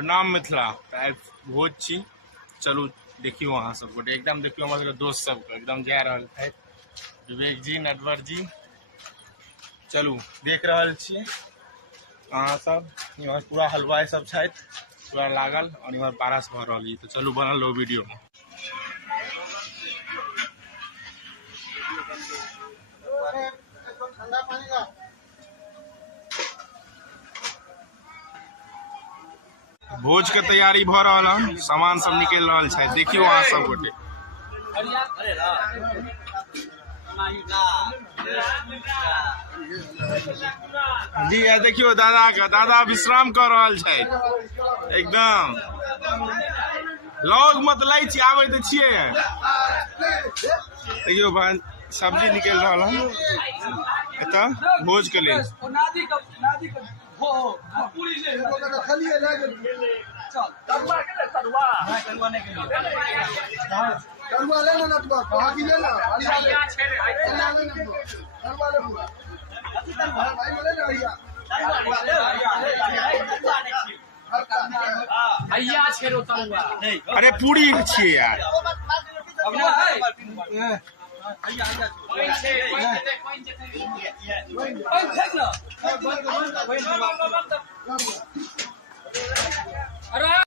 प्रणाम मिथिला भोज छी। चलू देखियो अहाँ सब गोटे एकदम देखियो हमारे दोस्त सब एकदम जा रहल है। विवेक जी, नटवर जी, चलू देख रहल छी अहाँ सब। इमहर पूरा हलवाई सब छथि, पूरा लागल और इमहर पारस भ रहल है। तो चलू बनल लो वीडियो में। भोज के तैयारी भ रहल है, सामान सब निकल रहल है। देखियो अहाँ सब गोटे जी है। देखियो दादा का, दादा विश्राम कर रहल है एकदम। लॉग मत लै छी, आबै त छियै। देखियो भाई सब्जी निकल रहल है एतऽ भोज के लिए। अरे पूरी छियै यार।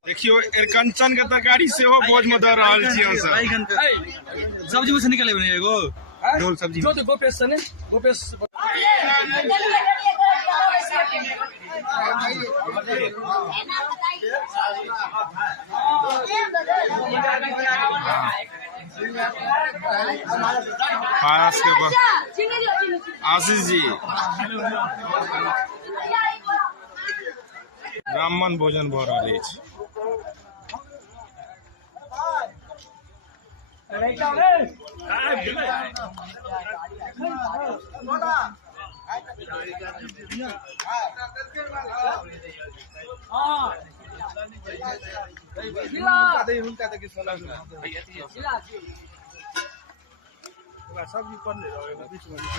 देखियो एरकंचन के तरकारी से हो भोज में दे रहल छी हम सब। सब्जी में से निकले एगो ढोल सब्जी जो तो गोपेश से ने गोपेश पारस के आशीष जी ब्राह्मण भोजन भ रहल अछि।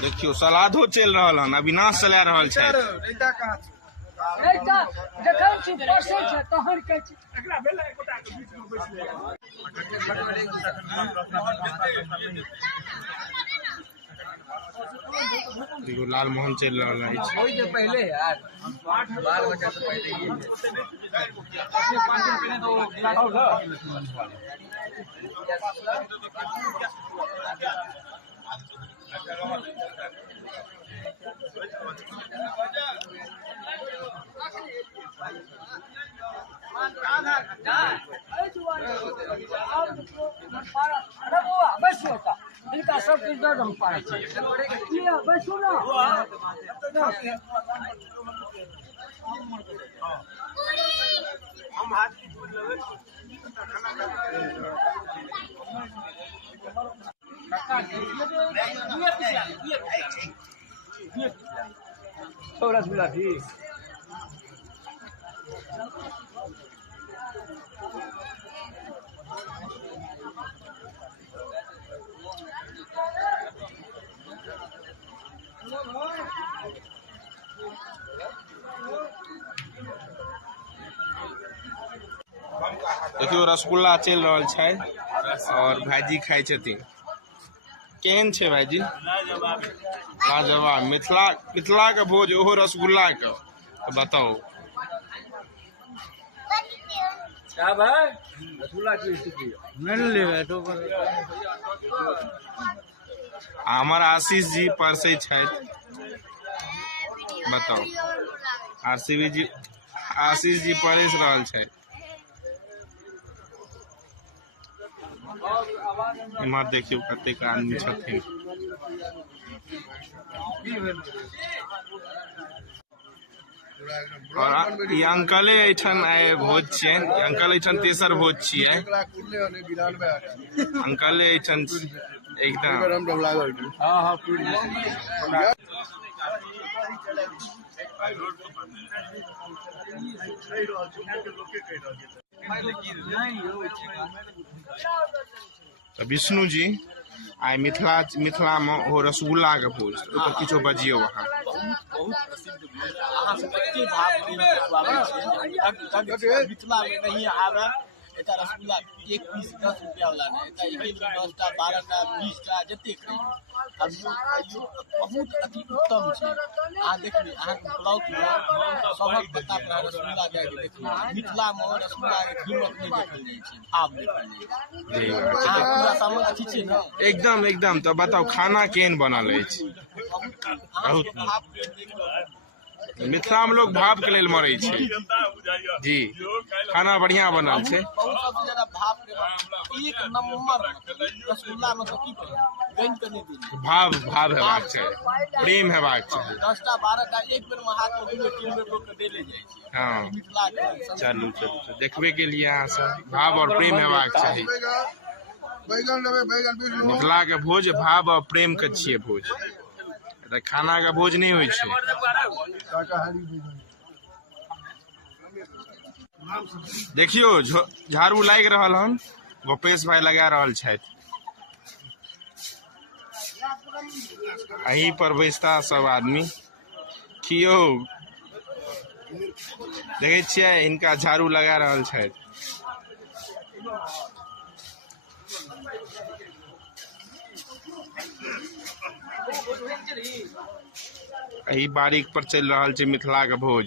देखियो सलादो चल रहल हन, अविनाश चला रहल छै। देखो लाल मोहन चल रहा है पहले यार 12 बजे से पहले इनका सब कुछ दर्द हम पाए बैठो ना। हम हाथ की दूध लेवे रसगुल्ला भी देखियो रसगुल्ला चल रहल छै और भाईजी खाई छथिन। केहन छै भाईजी? लाजवाब। मिथिला के भोज ओहो रसगुल्ला के बताओ। क्या भाई रसगुल्ला की स्थिति नहीं लेगा तो हमार आशीष जी परसे छथि, बताओ। आशीष जी परस रहल छथि। इमहर देखियो कतेक आदमी छथिन। और ई अंकले एठन भोज छियै। अंकल एठन तेसर भोज छियै। अंकले एठन एकदम विष्णु जी आइ मिथिला में हो रसगुल्ला के भोज ओकर किछो बजियो अहाँ। बहुत प्रसिद्ध भोज अहाँ सब एते भाव खुआबै छियै मिथिला में नहीं आवे। एटा रसगुल्ला एक पीस 10 रुपया वाला नहीं, एटा एक 10टा 12टा 20टा जते कहियो बहुत अति उत्तम छै। अहाँ देखबै अहाँ ब्लॉक में सबक पता पर रसगुल्ला जाय के देखबै मिथिला में रसगुल्ला के कीमत नहीं देखल जाय छै, भाव देखल जाय छै। अहाँ पूरा सामान अच्छी छै ना एकदम तो बताओ खाना केहन बनल अछि। बहुत भाव मिथिला में लोग भाव के लेल मरे छै जी। खाना बढ़िया बनल छै। बहुत सबसे ज्यादा भाव एक नंबर रसगुल्ला में तो की कहब गन के नहीं दी भाव हेबाक छै, प्रेम हेबाक छै। 10टा 12टा एक बेर में हाथ में 2 3 बेर लोग के देले जाय छै। हाँ मिथिला के चलू देखबे के लिए अहाँ सब भाव और प्रेम हेबाक चाही। मिथिला के भोज भाव और प्रेम के छियै भोज, खाना का भोज नहीं होइ छै। देखियो झाड़ू लाग रहल हन, गोपेश भाई लगा रहल छथि। अही पर बैसता सब आदमी कियो देखे छियै इनका झाड़ू लगा रहल छथि। एही बारीक पर चल रहल छै मिथिला के भोज।